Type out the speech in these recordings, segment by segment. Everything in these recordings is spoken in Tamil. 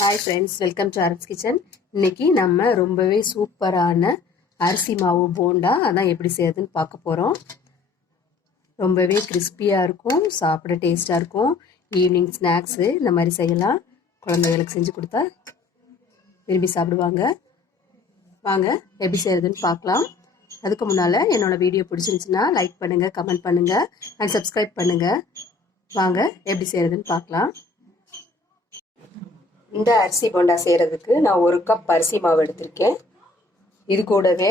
Hi friends, welcome to arts kitchen. இன்னைக்கு நம்ம ரொம்பவே சூப்பரான அரிசி மாவு போண்டா அதான் எப்படி செய்யறதுன்னு பார்க்க போகிறோம். ரொம்பவே கிறிஸ்பியாக இருக்கும், சாப்பிட டேஸ்ட்டாக இருக்கும். ஈவினிங் ஸ்நாக்ஸு இந்த மாதிரி செய்யலாம். குழந்தைகளுக்கு செஞ்சு கொடுத்தா விரும்பி சாப்பிடுவாங்க. வாங்க எப்படி செய்யறதுன்னு பார்க்கலாம். அதுக்கு முன்னால் என்னோடய வீடியோ பிடிச்சிருந்துச்சுன்னா லைக் பண்ணுங்கள், கமெண்ட் பண்ணுங்கள் அண்ட் சப்ஸ்கிரைப் பண்ணுங்கள். வாங்க எப்படி செய்யறதுன்னு பார்க்கலாம். இந்த அரிசி போண்டா செய்கிறதுக்கு நான் 1 கப் அரிசி மாவு எடுத்திருக்கேன். இது கூடவே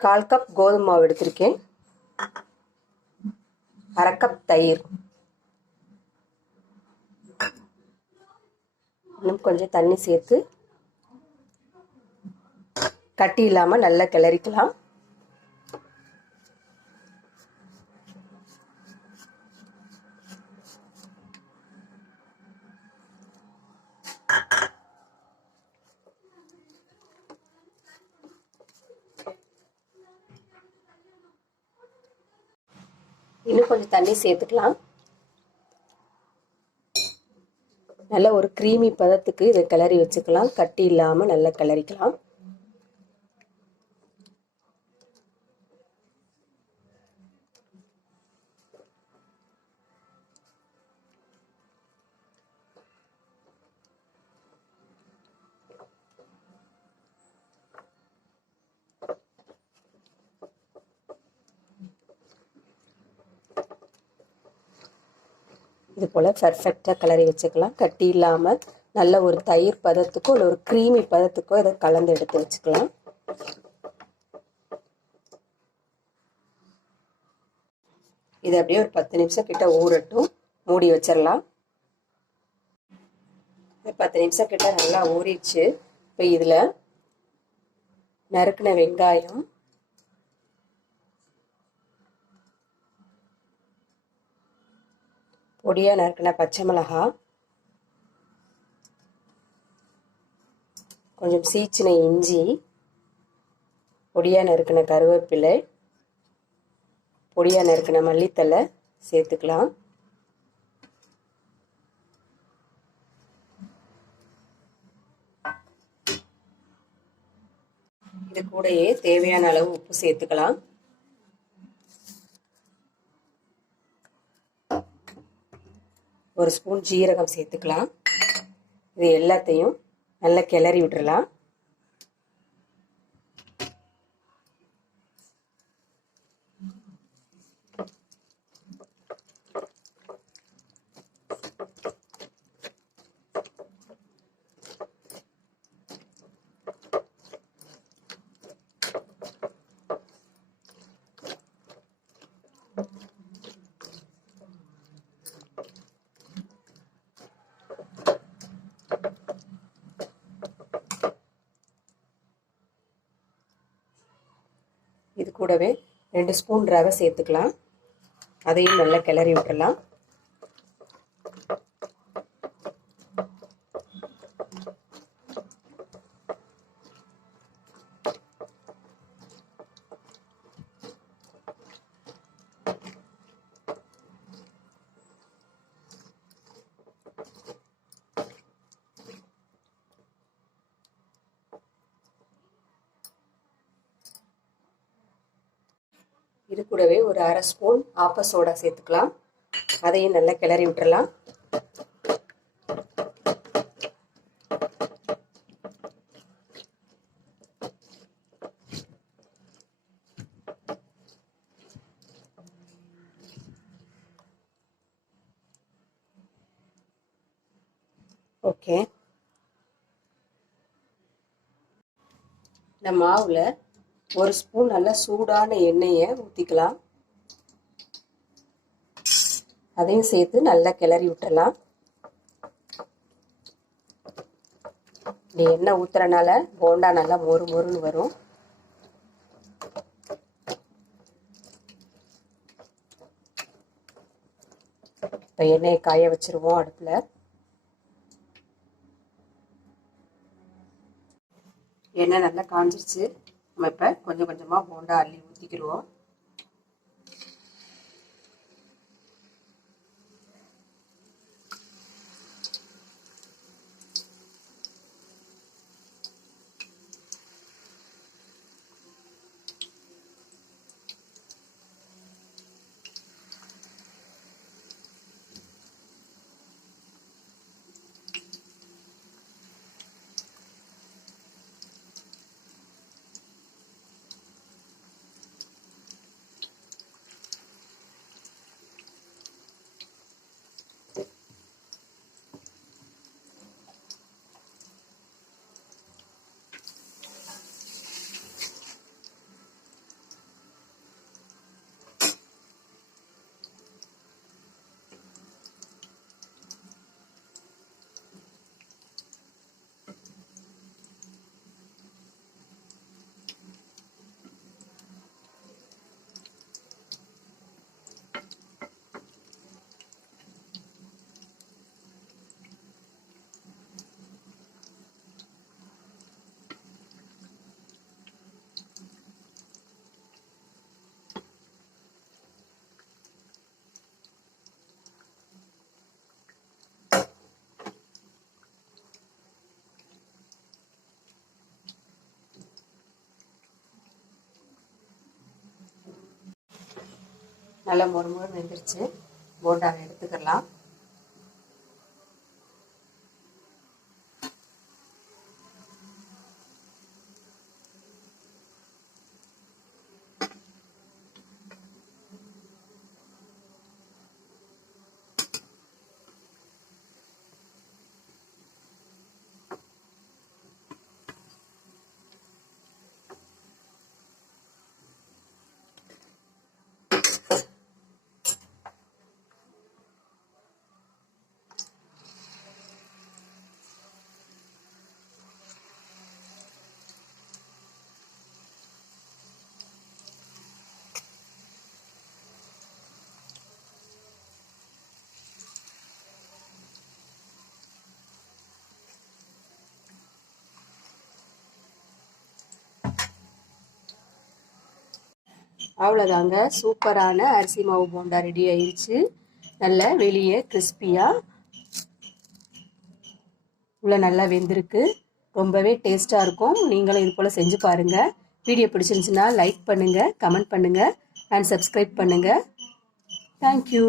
1/4 கப் கோதுமை மாவு எடுத்திருக்கேன். 1/2 கப் தயிர், இன்னும் கொஞ்சம் தண்ணி சேர்த்து கட்டி இல்லாமல் நல்லா கிளறிக்கலாம். இன்னும் கொஞ்சம் தண்ணி சேர்த்துக்கலாம். நல்ல ஒரு க்ரீமி பதத்துக்கு இதை கிளறி வச்சுக்கலாம். கட்டி இல்லாமல் நல்லா கிளறிக்கலாம். இது போல் பர்ஃபெக்டாக கிளறி வச்சுக்கலாம். கட்டி இல்லாமல் நல்ல ஒரு தயிர் பதத்துக்கோ இல்லை ஒரு க்ரீமி பதத்துக்கோ இதை கலந்து எடுத்து வச்சுக்கலாம். இது அப்படியே ஒரு 10 நிமிஷம் கிட்ட ஊறட்டும், மூடி வச்சிடலாம். 10 நிமிஷம் கிட்ட நல்லா ஊறிடுச்சு. இப்போ இதில் நறுக்கின வெங்காயம், பொடியாக நறுக்கின பச்சை மிளகாய், கொஞ்சம் சீச்சின இஞ்சி, பொடியாக நறுக்கின கருவேப்பிலை, பொடியாக நறுக்கின மல்லித்தலை சேர்த்துக்கலாம். இது கூடயே தேவையான அளவு உப்பு சேர்த்துக்கலாம். ஒரு ஸ்பூன் ஜீரகம் சேர்த்துக்கலாம். இது எல்லாத்தையும் நல்லா கிளறி விட்டுறலாம். இது கூடவே 2 ஸ்பூன் ரவை சேர்த்துக்கலாம். அதையும் நல்லா கிளறி விட்டுறலாம். இது கூடவே ஒரு 1/2 ஸ்பூன் ஆப்ப சோடா சேர்த்துக்கலாம். அதையும் நல்லா கிளறி விட்டுறலாம். ஓகே, இந்த மாவுல 1 ஸ்பூன் நல்லா சூடான எண்ணெயை ஊற்றிக்கலாம். அதையும் சேர்த்து நல்லா கிளறி விட்டுறலாம். இந்த எண்ணெய் ஊற்றுறனால போண்டா நல்லா மொறு மொறுன்னு வரும். இப்போ எண்ணெயை காய வச்சிருவோம் அடுப்பில். எண்ணெய் நல்லா காஞ்சிருச்சு. நம்ம இப்போ கொஞ்சம் கொஞ்சமாக போண்டா அள்ளி ஊற்றிக்கிடுவோம். நல்லா மொறு வெந்துருச்சு. போண்டாவை எடுத்துக்கலாம். அவ்வளோதாங்க, சூப்பரான அரிசி மாவு போண்டா ரெடி ஆயிடுச்சு. நல்ல வெளியே கிறிஸ்பியாக உள்ள நல்லா வெந்திருக்கு. ரொம்பவே டேஸ்ட்டாக இருக்கும். நீங்களும் இது போல் செஞ்சு பாருங்கள். வீடியோ பிடிச்சிருந்துச்சுன்னா லைக் பண்ணுங்கள், கமெண்ட் பண்ணுங்கள் அண்ட் சப்ஸ்கிரைப் பண்ணுங்கள். தேங்க்யூ.